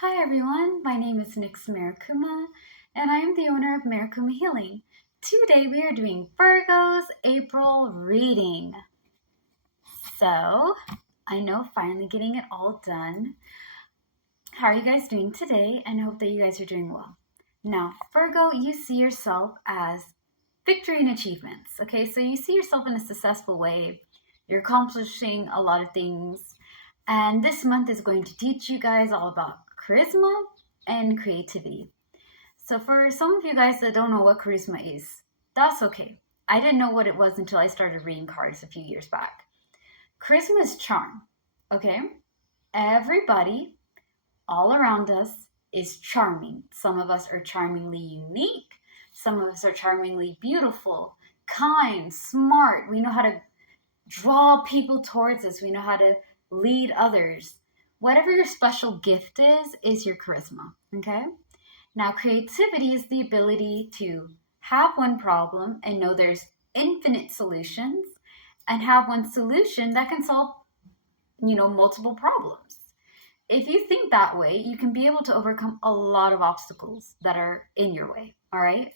Hi everyone, my name is Nix Marikuma, and I am the owner of Marikuma Healing. Today we are doing Virgo's April reading. So, I know finally getting it all done. How are you guys doing today? And I hope that you guys are doing well. Now, Virgo, you see yourself as victory and achievements, okay? So you see yourself in a successful way. You're accomplishing a lot of things. And this month is going to teach you guys all about charisma and creativity. So for some of you guys that don't know what charisma is, that's okay. I didn't know what it was until I started reading cards a few years back. Charisma is charm, okay? Everybody all around us is charming. Some of us are charmingly unique. Some of us are charmingly beautiful, kind, smart. We know how to draw people towards us. We know how to lead others. Whatever your special gift is your charisma, okay? Now, creativity is the ability to have one problem and know there's infinite solutions, and have one solution that can solve, multiple problems. If you think that way, you can be able to overcome a lot of obstacles that are in your way, all right?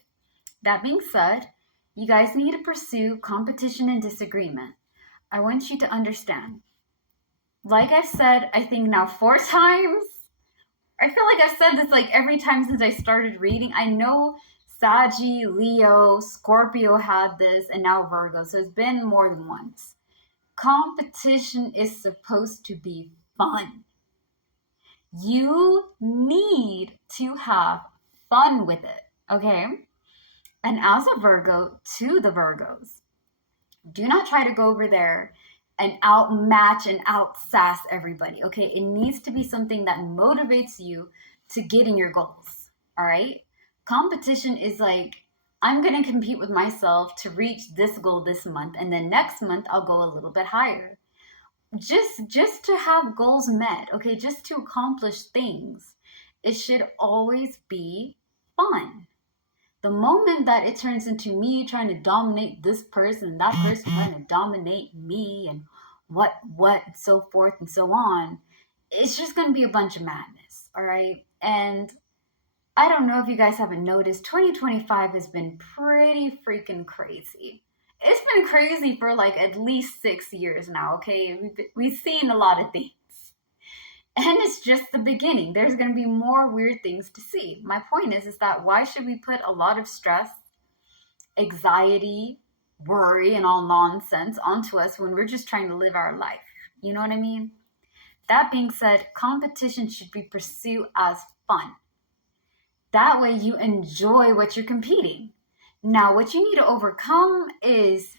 That being said, you guys need to pursue competition and disagreement. I want you to understand. Like I've said, I think now 4 times. I feel like I've said this like every time since I started reading. I know Saggy, Leo, Scorpio had this, and now Virgo. So it's been more than once. Competition is supposed to be fun. You need to have fun with it, okay? And as a Virgo, to the Virgos, do not try to go over there and outmatch and outsass everybody, okay? It needs to be something that motivates you to getting your goals, all right? Competition is like, I'm going to compete with myself to reach this goal this month, and then next month I'll go a little bit higher. Just to have goals met, okay? Just to accomplish things. It should always be fun. The moment that it turns into me trying to dominate this person, that person trying to dominate me, and what, so forth and so on, it's just going to be a bunch of madness, all right? And I don't know if you guys haven't noticed, 2025 has been pretty freaking crazy. It's been crazy for like at least 6 years now, okay? We've seen a lot of things. And it's just the beginning. There's going to be more weird things to see. My point is that why should we put a lot of stress, anxiety, worry, and all nonsense onto us when we're just trying to live our life? You know what I mean? That being said, competition should be pursued as fun. That way you enjoy what you're competing. Now, what you need to overcome is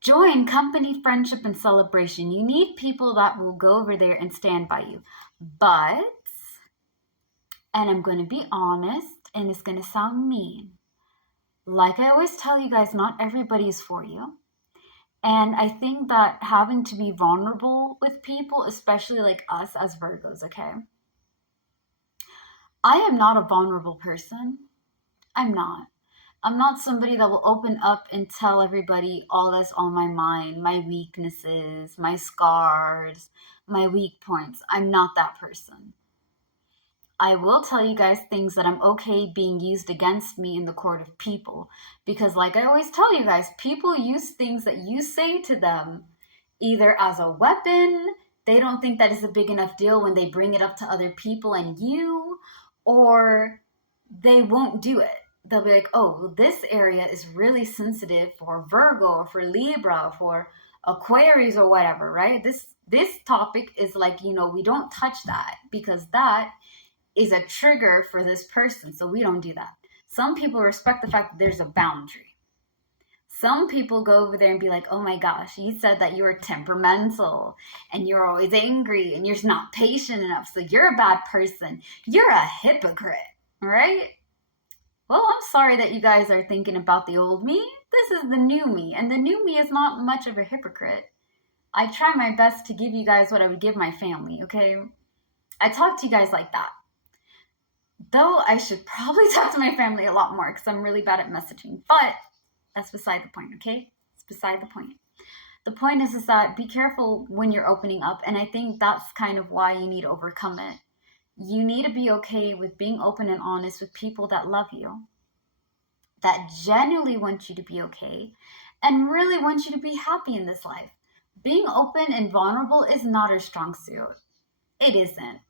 joy in company, friendship, and celebration. You need people that will go over there and stand by you. But, and I'm going to be honest, and it's going to sound mean. Like I always tell you guys, not everybody is for you. And I think that having to be vulnerable with people, especially like us as Virgos, okay? I am not a vulnerable person. I'm not. I'm not somebody that will open up and tell everybody all that's on my mind, my weaknesses, my scars, my weak points. I'm not that person. I will tell you guys things that I'm okay being used against me in the court of people. Because like I always tell you guys, people use things that you say to them either as a weapon, they don't think that is a big enough deal when they bring it up to other people and you, or they won't do it. They'll be like, oh, this area is really sensitive for Virgo or for Libra, for Aquarius or whatever, right? This topic is like, we don't touch that because that is a trigger for this person. So we don't do that. Some people respect the fact that there's a boundary. Some people go over there and be like, oh my gosh, you said that you're temperamental and you're always angry and you're just not patient enough. So you're a bad person. You're a hypocrite, right? Well, I'm sorry that you guys are thinking about the old me. This is the new me, and the new me is not much of a hypocrite. I try my best to give you guys what I would give my family, okay? I talk to you guys like that. Though I should probably talk to my family a lot more because I'm really bad at messaging. But that's beside the point, okay? It's beside the point. The point is that be careful when you're opening up, and I think that's kind of why you need to overcome it. You need to be okay with being open and honest with people that love you, that genuinely want you to be okay, and really want you to be happy in this life. Being open and vulnerable is not our strong suit. It isn't.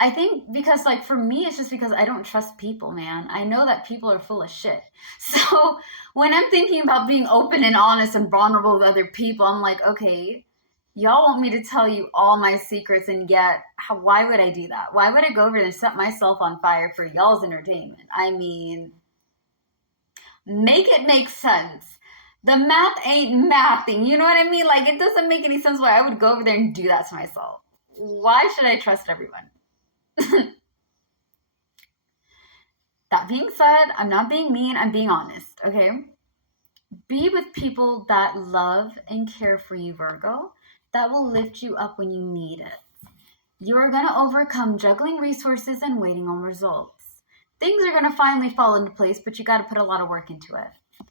I think because, like, for me, it's just because I don't trust people, man. I know that people are full of shit. So when I'm thinking about being open and honest and vulnerable with other people, I'm like, okay, y'all want me to tell you all my secrets, and yet, why would I do that? Why would I go over there and set myself on fire for y'all's entertainment? I mean, make it make sense. The math ain't mathing. You know what I mean? Like, it doesn't make any sense why I would go over there and do that to myself. Why should I trust everyone? That being said, I'm not being mean, I'm being honest, okay? Be with people that love and care for you, Virgo, that will lift you up when you need it. You are going to overcome juggling resources and waiting on results. Things are going to finally fall into place, but you got to put a lot of work into it.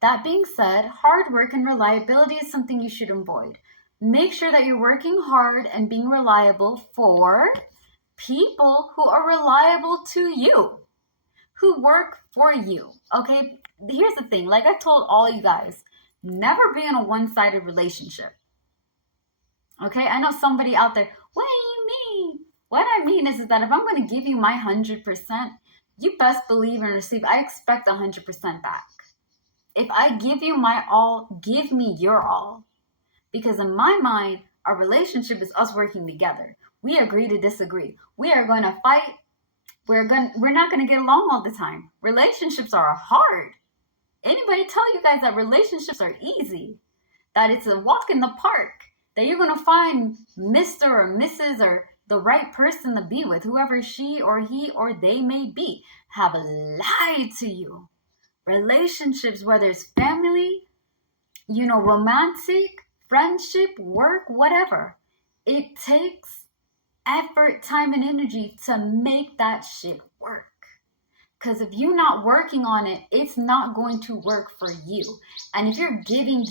That being said, hard work and reliability is something you should avoid. Make sure that you're working hard and being reliable for people who are reliable to you, who work for you, okay? Here's the thing, like I told all you guys, never be in a one-sided relationship, okay? I know somebody out there, what do you mean? What I mean is that if I'm going to give you my 100%, you best believe and receive, I expect 100% back. If I give you my all, give me your all. Because in my mind, our relationship is us working together. We agree to disagree. We are going to fight. We're not going to get along all the time. Relationships are hard. Anybody tell you guys that relationships are easy? That it's a walk in the park? That you're going to find Mr. or Mrs. or the right person to be with, whoever she or he or they may be, have lied to you. Relationships, whether it's family, romantic, friendship, work, whatever. It takes effort, time, and energy to make that shit work. Because if you're not working on it, it's not going to work for you. And if you're giving,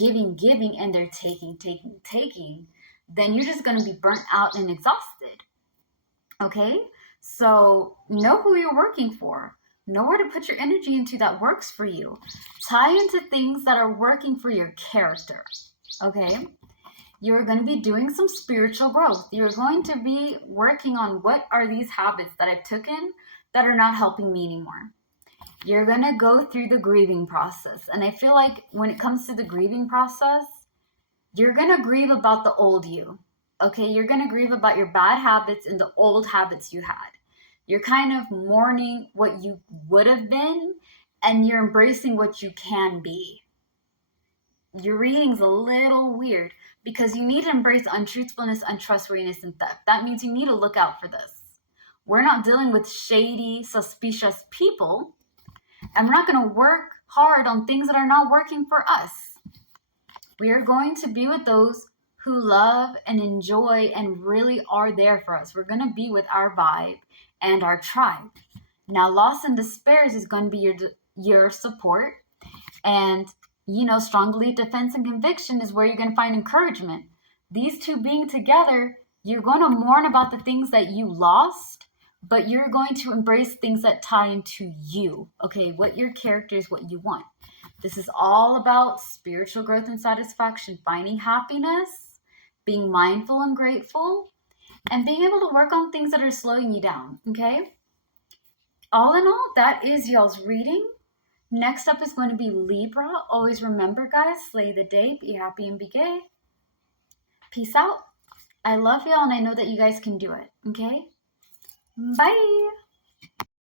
and they're taking, then you're just going to be burnt out and exhausted. Okay? So know who you're working for. Know where to put your energy into that works for you. Tie into things that are working for your character. Okay? You're going to be doing some spiritual growth. You're going to be working on what are these habits that I've taken that are not helping me anymore. You're going to go through the grieving process. And I feel like when it comes to the grieving process, you're going to grieve about the old you. Okay? You're going to grieve about your bad habits and the old habits you had. You're kind of mourning what you would have been, and you're embracing what you can be. Your reading's a little weird because you need to embrace untruthfulness, untrustworthiness, and theft. That means you need to look out for this. We're not dealing with shady, suspicious people, and we're not going to work hard on things that are not working for us. We are going to be with those who love and enjoy and really are there for us. We're going to be with our vibe and our tribe. Now, loss and despair is going to be your support, and strong belief, defense, and conviction is where you're going to find encouragement. These two being together, you're going to mourn about the things that you lost, but you're going to embrace things that tie into you. Okay, what your character is, what you want. This is all about spiritual growth and satisfaction, finding happiness, being mindful and grateful, and being able to work on things that are slowing you down, okay? All in all, that is y'all's reading. Next up is going to be Libra. Always remember, guys, slay the day, be happy, and be gay. Peace out. I love y'all, and I know that you guys can do it, okay? Bye.